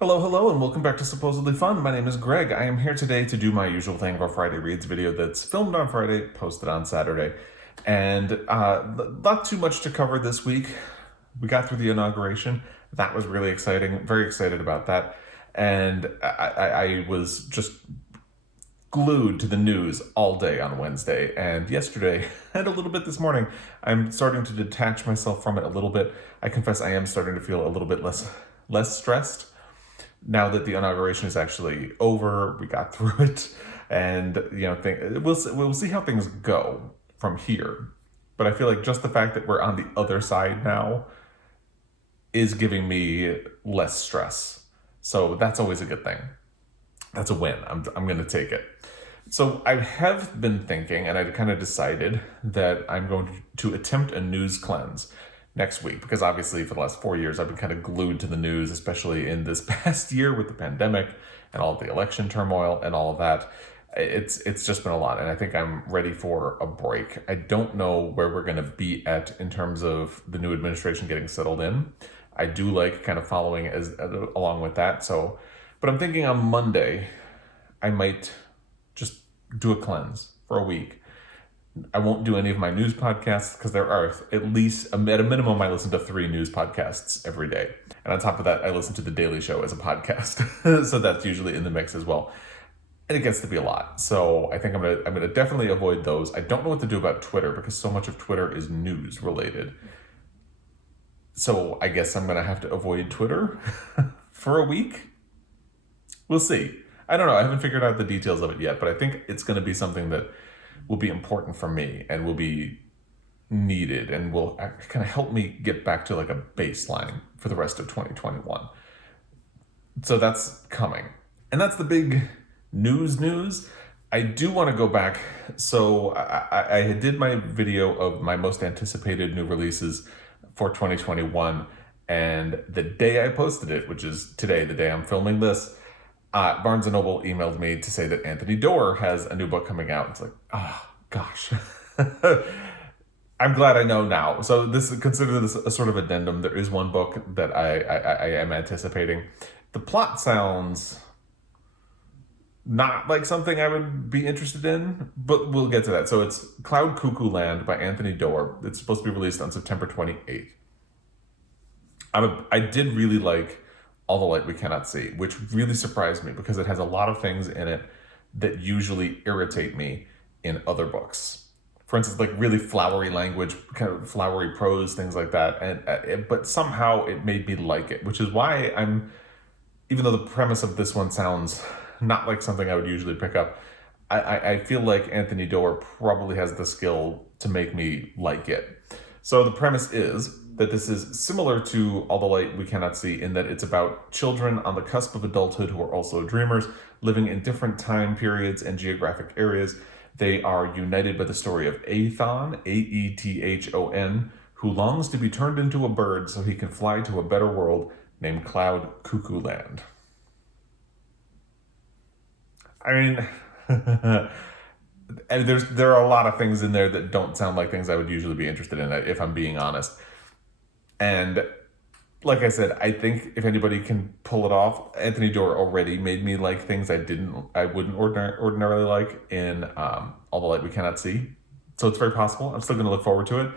Hello, hello, and welcome back to Supposedly Fun. My name is Greg. I am here today to do my usual thing of a Friday Reads video that's filmed on Friday, posted on Saturday. And not too much to cover this week. We got through the inauguration. That was really exciting. Very excited about that. And I was just glued to the news all day on Wednesday and yesterday and a little bit this morning. I'm starting to detach myself from it a little bit. I confess I am starting to feel a little bit less stressed now that the inauguration is actually over. We got through it, and we'll see how things go from here. But I feel like just the fact that we're on the other side now is giving me less stress. So that's always a good thing. That's a win. I'm going to take it. So I have been thinking, and I kind of decided that I'm going to attempt a news cleanse next week, because obviously for the last 4 years I've been kind of glued to the news, especially in this past year with the pandemic and all of the election turmoil and all of that. It's just been a lot, and I think I'm ready for a break. I don't know where we're going to be at in terms of the new administration getting settled in. I do like kind of following along with that. So, but I'm thinking on Monday I might just do a cleanse for a week. I won't do any of my news podcasts because there are at least, at a minimum, I listen to 3 news podcasts every day. And on top of that, I listen to The Daily Show as a podcast. So that's usually in the mix as well. And it gets to be a lot. So I think I'm gonna definitely avoid those. I don't know what to do about Twitter because so much of Twitter is news related. So I guess I'm gonna have to avoid Twitter for a week. We'll see. I don't know. I haven't figured out the details of it yet, but I think it's gonna be something that will be important for me and will be needed and will kind of help me get back to like a baseline for the rest of 2021. So that's coming. And that's the big news. I do want to go back. So I did my video of my most anticipated new releases for 2021. And the day I posted it, which is today, the day I'm filming this, Barnes & Noble emailed me to say that Anthony Doerr has a new book coming out. It's like, oh, gosh. I'm glad I know now. So consider this a sort of addendum. There is one book that I am anticipating. The plot sounds not like something I would be interested in, but we'll get to that. So it's Cloud Cuckoo Land by Anthony Doerr. It's supposed to be released on September 28th. I did really like All the Light We Cannot See, which really surprised me because it has a lot of things in it that usually irritate me in other books. For instance, like really flowery language, kind of flowery prose, things like that. But somehow it made me like it, which is why even though the premise of this one sounds not like something I would usually pick up, I feel like Anthony Doerr probably has the skill to make me like it. So the premise is that this is similar to All the Light We Cannot See in that it's about children on the cusp of adulthood who are also dreamers, living in different time periods and geographic areas. They are united by the story of Aethon, Aethon, who longs to be turned into a bird so he can fly to a better world named Cloud Cuckoo Land. I mean, and there are a lot of things in there that don't sound like things I would usually be interested in, if I'm being honest. And like I said, I think if anybody can pull it off, Anthony Doerr already made me like things I wouldn't ordinarily like in All the Light We Cannot See. So it's very possible. I'm still going to look forward to it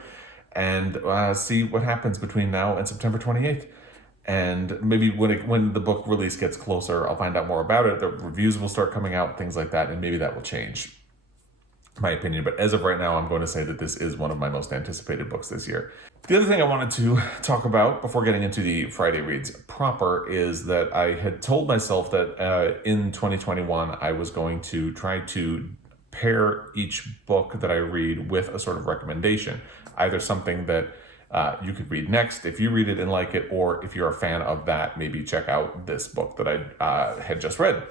and see what happens between now and September 28th. And maybe when the book release gets closer, I'll find out more about it. The reviews will start coming out, things like that, and maybe that will change my opinion. But as of right now, I'm going to say that this is one of my most anticipated books this year. The other thing I wanted to talk about before getting into the Friday reads proper is that I had told myself that in 2021, I was going to try to pair each book that I read with a sort of recommendation, either something that you could read next if you read it and like it, or if you're a fan of that, maybe check out this book that I had just read.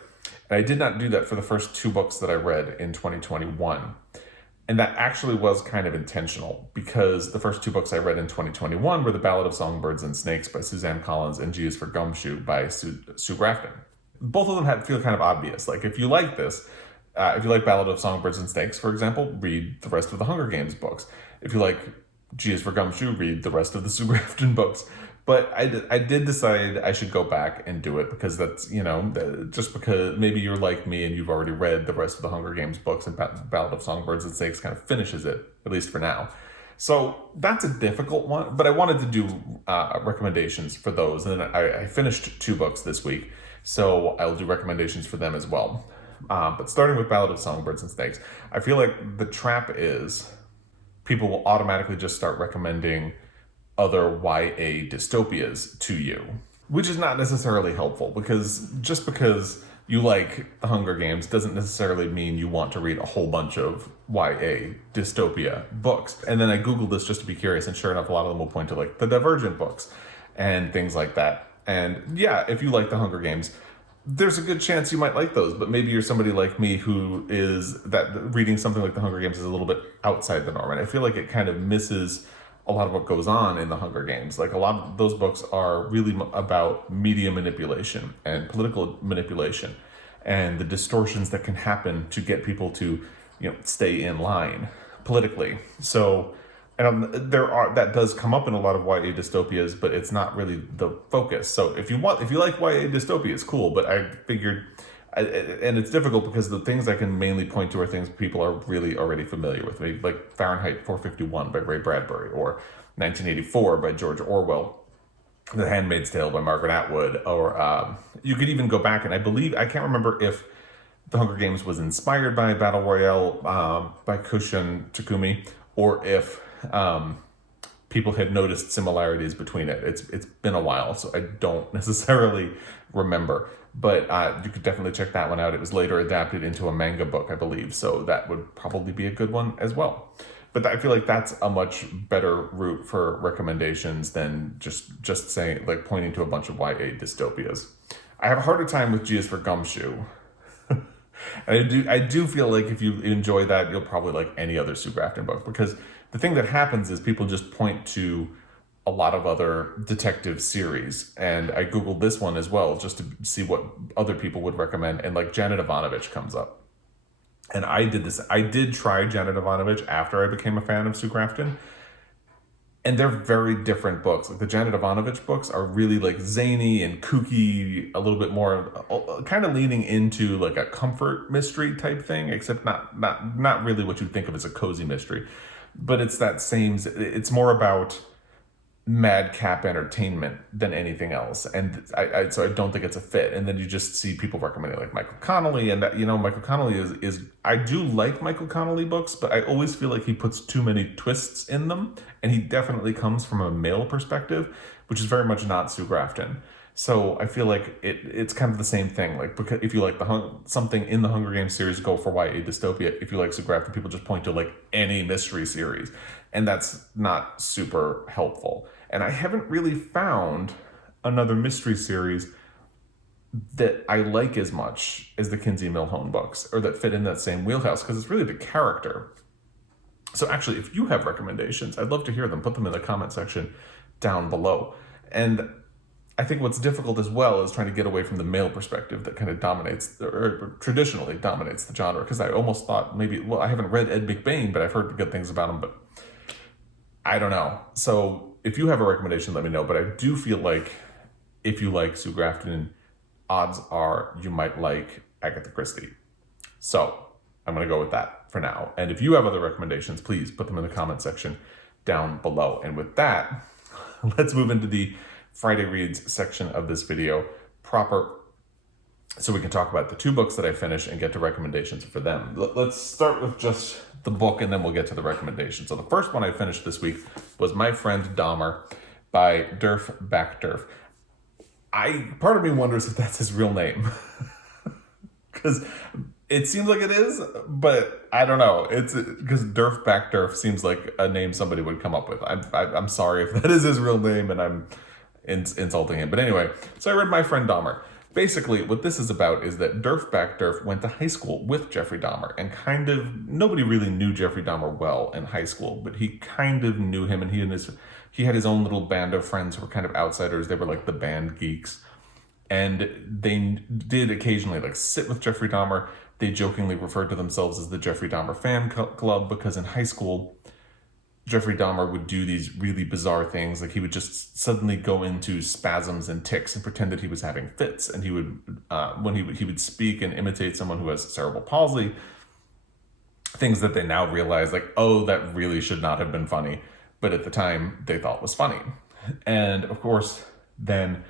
And I did not do that for the first 2 books that I read in 2021. And that actually was kind of intentional because the first 2 books I read in 2021 were The Ballad of Songbirds and Snakes by Suzanne Collins and G is for Gumshoe by Sue Grafton. Both of them feel kind of obvious. Like if you like this, if you like Ballad of Songbirds and Snakes, for example, read the rest of the Hunger Games books. If you like G is for Gumshoe, read the rest of the Sue Grafton books. But I did decide I should go back and do it because that's, just because maybe you're like me and you've already read the rest of the Hunger Games books, and Ballad of Songbirds and Snakes kind of finishes it, at least for now. So that's a difficult one, but I wanted to do recommendations for those. And then I finished 2 books this week, so I'll do recommendations for them as well. But starting with Ballad of Songbirds and Snakes, I feel like the trap is people will automatically just start recommending other YA dystopias to you, which is not necessarily helpful, because just because you like the Hunger Games doesn't necessarily mean you want to read a whole bunch of YA dystopia books. And then I Googled this just to be curious, and sure enough, a lot of them will point to like the Divergent books and things like that. And yeah, if you like the Hunger Games, there's a good chance you might like those, but maybe you're somebody like me who is that reading something like the Hunger Games is a little bit outside the norm. And I feel like it kind of misses a lot of what goes on in the Hunger Games. Like, a lot of those books are really about media manipulation and political manipulation and the distortions that can happen to get people to, stay in line politically. So, and that does come up in a lot of YA dystopias, but it's not really the focus. So if you like YA dystopias, cool. But I figured, and it's difficult because the things I can mainly point to are things people are really already familiar with. Maybe like Fahrenheit 451 by Ray Bradbury, or 1984 by George Orwell, The Handmaid's Tale by Margaret Atwood, or you could even go back, and I can't remember if The Hunger Games was inspired by Battle Royale by Koushun Takami, or if people had noticed similarities between it. It's been a while, so I don't necessarily remember. But you could definitely check that one out. It was later adapted into a manga book, I believe, so that would probably be a good one as well. But I feel like that's a much better route for recommendations than just saying, like, pointing to a bunch of YA dystopias. I have a harder time with G is for Gumshoe. And I do feel like if you enjoy that, you'll probably like any other Sue Grafton book, because the thing that happens is people just point to a lot of other detective series, and I Googled this one as well just to see what other people would recommend, and like Janet Ivanovich comes up. And I did try Janet Ivanovich after I became a fan of Sue Grafton, and they're very different books. Like, the Janet Ivanovich books are really like zany and kooky, a little bit more kind of leaning into like a comfort mystery type thing, except not really what you'd think of as a cozy mystery. But it's more about madcap entertainment than anything else, and so I don't think it's a fit. And then you just see people recommending like Michael Connelly, and Michael Connelly is I do like Michael Connelly books, but I always feel like he puts too many twists in them, and he definitely comes from a male perspective, which is very much not Sue Grafton. So I feel like it's kind of the same thing. Like, because if you like something in the Hunger Games series, go for YA dystopia. If you like Sue Grafton, people just point to like any mystery series, and that's not super helpful. And I haven't really found another mystery series that I like as much as the Kinsey Milhone books, or that fit in that same wheelhouse, because it's really the character. So actually, if you have recommendations, I'd love to hear them. Put them in the comment section down below. And I think what's difficult as well is trying to get away from the male perspective that kind of traditionally dominates the genre. Because I almost thought I haven't read Ed McBain, but I've heard good things about him, but I don't know. So if you have a recommendation, let me know. But I do feel like if you like Sue Grafton, odds are you might like Agatha Christie. So I'm going to go with that for now. And if you have other recommendations, please put them in the comment section down below. And with that, let's move into the Friday Reads section of this video proper, so we can talk about the 2 books that I finished and get to recommendations for them. Let's start with just the book, and then we'll get to the recommendations. So the first one I finished this week was My Friend Dahmer by Derf Backderf. Part of me wonders if that's his real name, because it seems like it is, but I don't know. It's because Derf Backderf seems like a name somebody would come up with. I'm sorry if that is his real name and I'm insulting him. But anyway, so I read My Friend Dahmer. Basically, what this is about is that Derf Backderf went to high school with Jeffrey Dahmer, and nobody really knew Jeffrey Dahmer well in high school, but he kind of knew him, and he had his own little band of friends who were kind of outsiders. They were like the band geeks, and they did occasionally like sit with Jeffrey Dahmer. They jokingly referred to themselves as the Jeffrey Dahmer fan club, because in high school, Jeffrey Dahmer would do these really bizarre things. Like he would just suddenly go into spasms and tics and pretend that he was having fits. And he would, when he would speak and imitate someone who has cerebral palsy, things that they now realize, like, oh, that really should not have been funny. But at the time, they thought was funny. And of course, then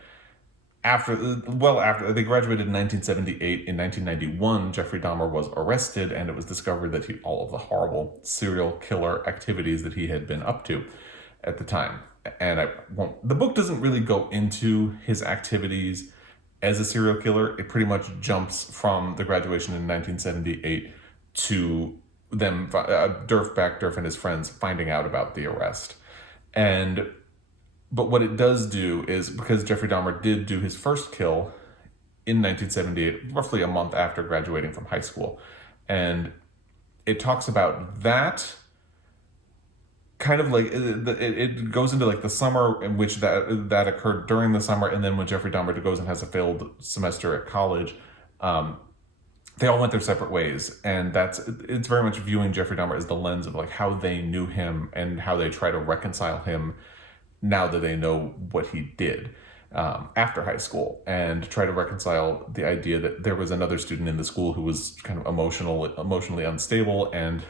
after they graduated in 1978, in 1991, Jeffrey Dahmer was arrested, and it was discovered that all of the horrible serial killer activities that he had been up to at the time. And the book doesn't really go into his activities as a serial killer. It pretty much jumps from the graduation in 1978 to them, Derf, Backderf, and his friends finding out about the arrest. But what it does do is, because Jeffrey Dahmer did do his first kill in 1978, roughly a month after graduating from high school, and it talks about that kind of like, it goes into like the summer in which that occurred during the summer, and then when Jeffrey Dahmer goes and has a failed semester at college, they all went their separate ways, and it's very much viewing Jeffrey Dahmer as the lens of like how they knew him and how they try to reconcile him now that they know what he did after high school, and try to reconcile the idea that there was another student in the school who was kind of emotionally unstable, and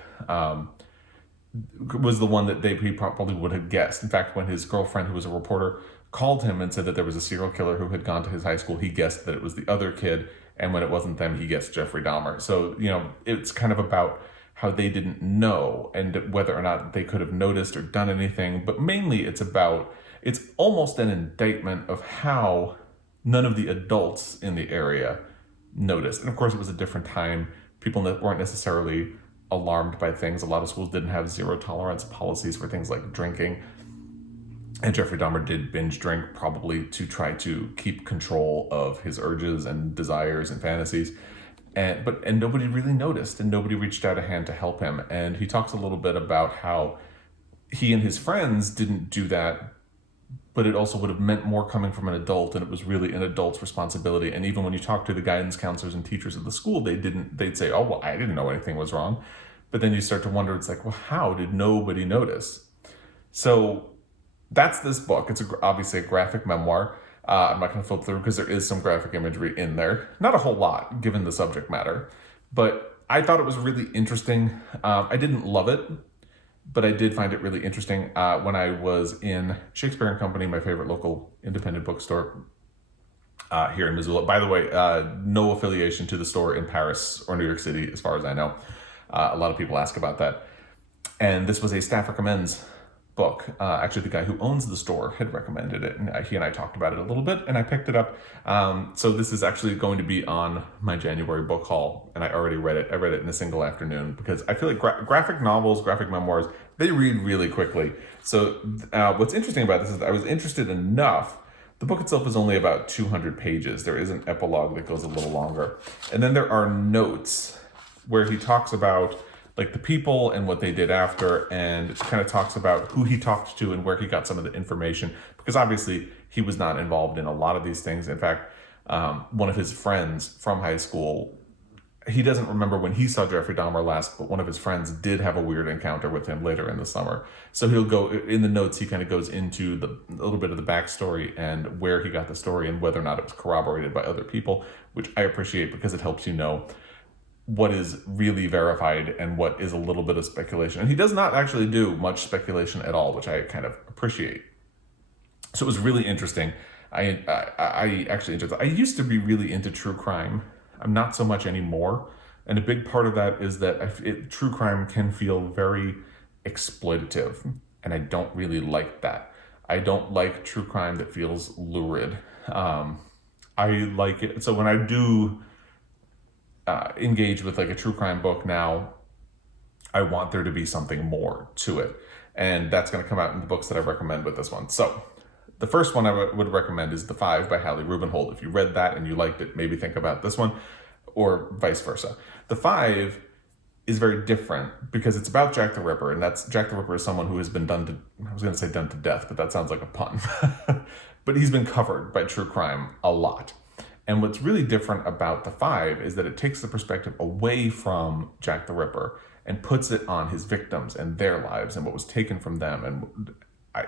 was the one that he probably would have guessed. In fact, when his girlfriend, who was a reporter, called him and said that there was a serial killer who had gone to his high school, he guessed that it was the other kid, and when it wasn't them, he guessed Jeffrey Dahmer. So, it's kind of about how they didn't know and whether or not they could have noticed or done anything. But mainly it's almost an indictment of how none of the adults in the area noticed. And of course, it was a different time. People weren't necessarily alarmed by things. A lot of schools didn't have zero tolerance policies for things like drinking. And Jeffrey Dahmer did binge drink, probably to try to keep control of his urges and desires and fantasies. And nobody really noticed, and nobody reached out a hand to help him. And he talks a little bit about how he and his friends didn't do that, but it also would have meant more coming from an adult, and it was really an adult's responsibility. And even when you talk to the guidance counselors and teachers of the school, they'd say, oh, well, I didn't know anything was wrong. But then you start to wonder, it's like, well, how did nobody notice? So that's this book. It's obviously a graphic memoir. I'm not going to flip through because there is some graphic imagery in there. Not a whole lot, given the subject matter. But I thought it was really interesting. I didn't love it, but I did find it really interesting when I was in Shakespeare and Company, my favorite local independent bookstore here in Missoula. By the way, no affiliation to the store in Paris or New York City, as far as I know. A lot of people ask about that. And this was a staff recommends book. Actually, the guy who owns the store had recommended it, and he and I talked about it a little bit, and I picked it up. So this is actually going to be on my January book haul, and I already read it. I read it in a single afternoon because I feel like graphic novels, graphic memoirs, they read really quickly. So what's interesting about this is that I was interested enough. The book itself is only about 200 pages. There is an epilogue that goes a little longer. And then there are notes where he talks about like the people and what they did after, and it kind of talks about who he talked to and where he got some of the information, because obviously he was not involved in a lot of these things. In fact, one of his friends from high school, he doesn't remember when he saw Jeffrey Dahmer last, but one of his friends did have a weird encounter with him later in the summer. So he'll go, in the notes, he kind of goes into a little bit of the backstory and where he got the story and whether or not it was corroborated by other people, which I appreciate because it helps you know what is really verified and what is a little bit of speculation. And he does not actually do much speculation at all, which I kind of appreciate. So it was really interesting. I actually enjoyed that. I used to be really into true crime. I'm not so much anymore. And a big part of that is that true crime can feel very exploitative. And I don't really like that. I don't like true crime that feels lurid. I like it. So when I do engage with like a true crime book now, I want there to be something more to it. And that's going to come out in the books that I recommend with this one. So the first one I would recommend is The Five by Hallie Rubenhold. If you read that and you liked it, maybe think about this one, or vice versa. The Five is very different because it's about Jack the Ripper, and that's Jack the Ripper is someone who has been done to death, but that sounds like a pun. But he's been covered by true crime a lot. And what's really different about The Five is that it takes the perspective away from Jack the Ripper and puts it on his victims and their lives and what was taken from them. And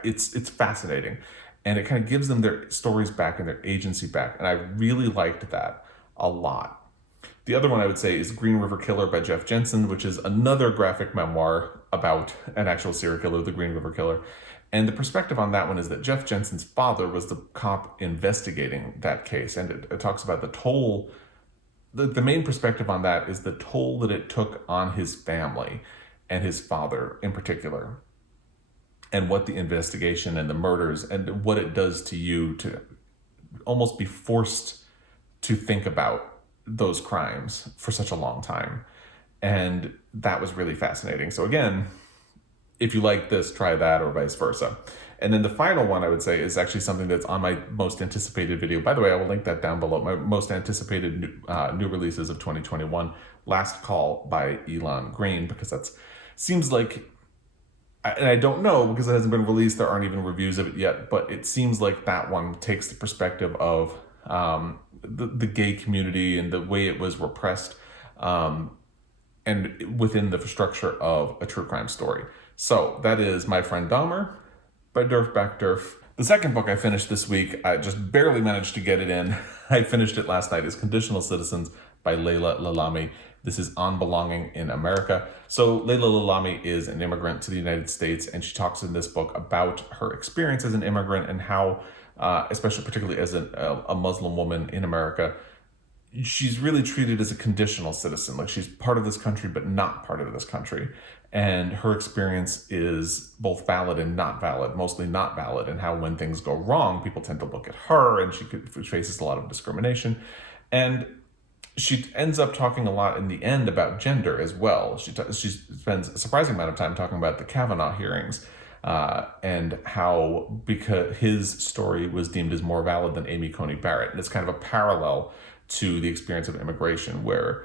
it's fascinating. And it kind of gives them their stories back and their agency back. And I really liked that a lot. The other one I would say is Green River Killer by Jeff Jensen, which is another graphic memoir about an actual serial killer, the Green River Killer. And the perspective on that one is that Jeff Jensen's father was the cop investigating that case. And it talks about the toll. The main perspective on that is the toll that it took on his family and his father in particular. And what the investigation and the murders and what it does to you to almost be forced to think about those crimes for such a long time. And that was really fascinating. So again, if you like this, try that, or vice versa. And then the final one I would say is actually something that's on my most anticipated video. By the way, I will link that down below. My most anticipated new releases of 2021, Last Call by Elon Green, because that seems like, and I don't know because it hasn't been released, there aren't even reviews of it yet, but it seems like that one takes the perspective of the gay community and the way it was repressed and within the structure of a true crime story. So that is My Friend Dahmer by Derf, Backderf. The second book I finished this week, I just barely managed to get it in. I finished it last night, is Conditional Citizens by Laila Lalami. This is on belonging in America. So Laila Lalami is an immigrant to the United States, and she talks in this book about her experience as an immigrant and how, especially particularly as a Muslim woman in America, she's really treated as a conditional citizen. Like she's part of this country, but not part of this country. And her experience is both valid and not valid, mostly not valid, and how when things go wrong, people tend to look at her, and she faces a lot of discrimination. And she ends up talking a lot in the end about gender as well. She spends a surprising amount of time talking about the Kavanaugh hearings and how, because his story was deemed as more valid than Amy Coney Barrett. And it's kind of a parallel to the experience of immigration, where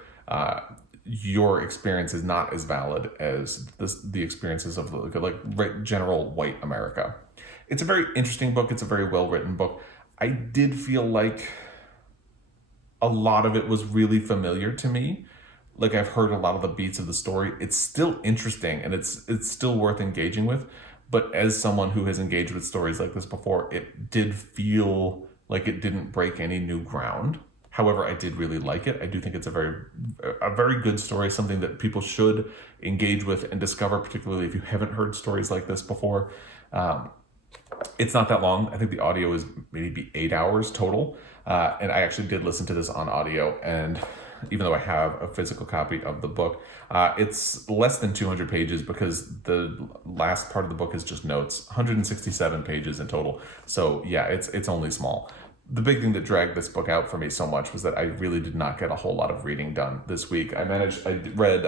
your experience is not as valid as the experiences of like general white America. It's a very interesting book. It's a very well-written book. I did feel like a lot of it was really familiar to me. Like I've heard a lot of the beats of the story. It's still interesting and it's still worth engaging with. But as someone who has engaged with stories like this before, it did feel like it didn't break any new ground. However, I did really like it. I do think it's a very good story, something that people should engage with and discover, particularly if you haven't heard stories like this before. It's not that long. I think the audio is maybe 8 hours total. And I actually did listen to this on audio. And even though I have a physical copy of the book, it's less than 200 pages because the last part of the book is just notes, 167 pages in total. So yeah, it's only small. The big thing that dragged this book out for me so much was that I really did not get a whole lot of reading done this week. I read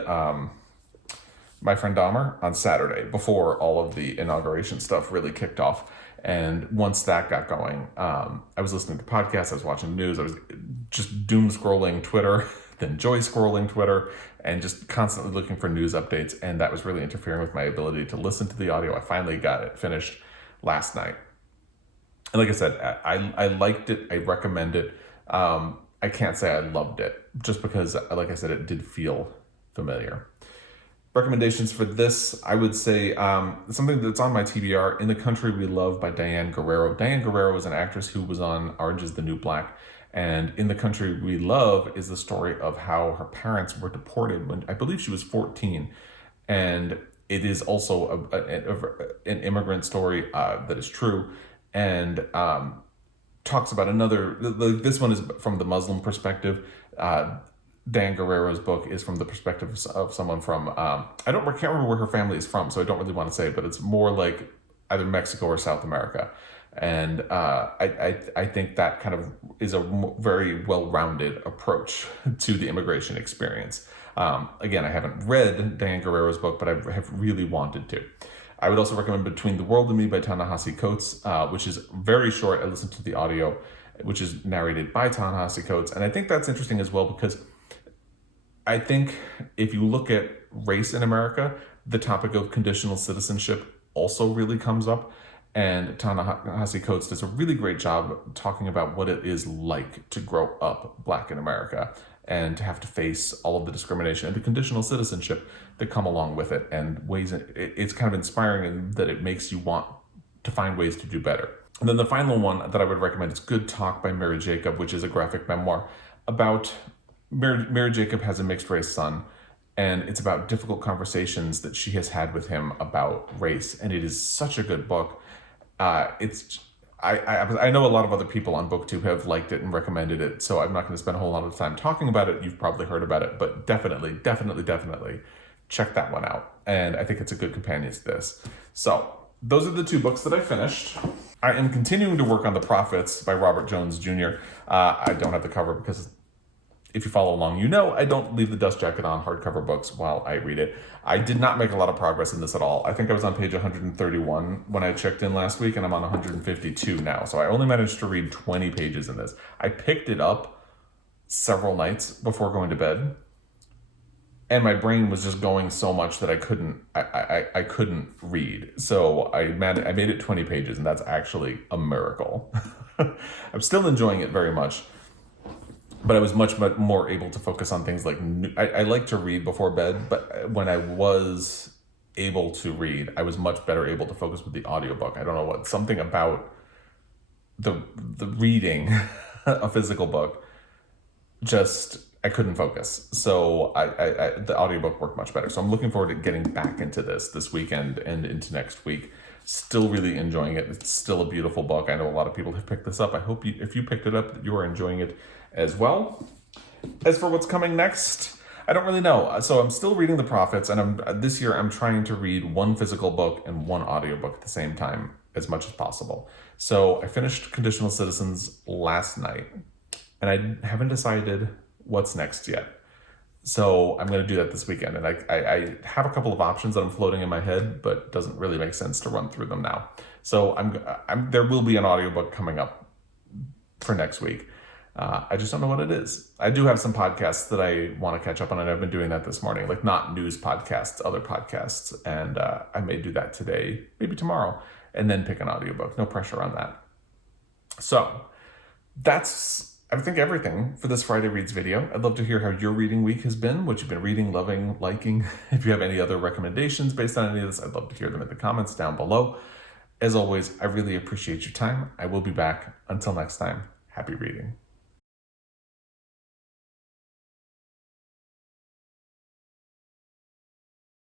My Friend Dahmer on Saturday before all of the inauguration stuff really kicked off. And once that got going, I was listening to podcasts, I was watching news, I was just doom scrolling Twitter, then joy scrolling Twitter, and just constantly looking for news updates. And that was really interfering with my ability to listen to the audio. I finally got it finished last night. And like I said, I liked it. I recommend it. I can't say I loved it just because, like I said, it did feel familiar. Recommendations for this, I would say something that's on my TBR, In the Country We Love by Diane Guerrero. Diane Guerrero is an actress who was on Orange is the New Black. And In the Country We Love is the story of how her parents were deported when I believe she was 14. And it is also an immigrant story that is true. And talks about this one is from the Muslim perspective. Dan Guerrero's book is from the perspective of someone from, I can't remember where her family is from, so I don't really want to say, but it's more like either Mexico or South America. And I think that kind of is a very well-rounded approach to the immigration experience. Again, I haven't read Diane Guerrero's book, but I have really wanted to. I would also recommend Between the World and Me by Nehisi-Coates, which is very short. I listened to the audio, which is narrated by Nehisi-Coates. And I think that's interesting as well because I think if you look at race in America, the topic of conditional citizenship also really comes up. And Ta-Nehisi Coates does a really great job talking about what it is like to grow up Black in America and to have to face all of the discrimination and the conditional citizenship that come along with it, and it's kind of inspiring in that it makes you want to find ways to do better. And then the final one that I would recommend is Good Talk by Mira Jacob, which is a graphic memoir about Mira Jacob has a mixed race son, and it's about difficult conversations that she has had with him about race, and it is such a good book. I know a lot of other people on BookTube have liked it and recommended it, so I'm not going to spend a whole lot of time talking about it. You've probably heard about it, but definitely check that one out. And I think it's a good companion to this. So those are the 2 books that I finished. I am continuing to work on The Prophets by Robert Jones Jr. I don't have the cover because if you follow along, you know I don't leave the dust jacket on hardcover books while I read it. I did not make a lot of progress in this at all. I think I was on page 131 when I checked in last week, and I'm on 152 now. So I only managed to read 20 pages in this. I picked it up several nights before going to bed, and my brain was just going so much that I couldn't read. So I made it 20 pages, and that's actually a miracle. I'm still enjoying it very much. But I was much more able to focus on things like, I like to read before bed, but when I was able to read, I was much better able to focus with the audiobook. I don't know what, something about the reading a physical book, just, I couldn't focus. So the audiobook worked much better. So I'm looking forward to getting back into this weekend and into next week. Still really enjoying it. It's still a beautiful book. I know a lot of people have picked this up. I hope if you picked it up, that you are enjoying it as well. As for what's coming next, I don't really know. So I'm still reading The Prophets, and this year I'm trying to read 1 physical book and 1 audiobook at the same time as much as possible. So I finished Conditional Citizens last night, and I haven't decided what's next yet. So I'm going to do that this weekend, and I have a couple of options that I'm floating in my head, but it doesn't really make sense to run through them now. So there will be an audiobook coming up for next week. I just don't know what it is. I do have some podcasts that I want to catch up on, and I've been doing that this morning, like not news podcasts, other podcasts, and I may do that today, maybe tomorrow, and then pick an audiobook. No pressure on that. So that's, I think, everything for this Friday Reads video. I'd love to hear how your reading week has been, what you've been reading, loving, liking. If you have any other recommendations based on any of this, I'd love to hear them in the comments down below. As always, I really appreciate your time. I will be back. Until next time, happy reading.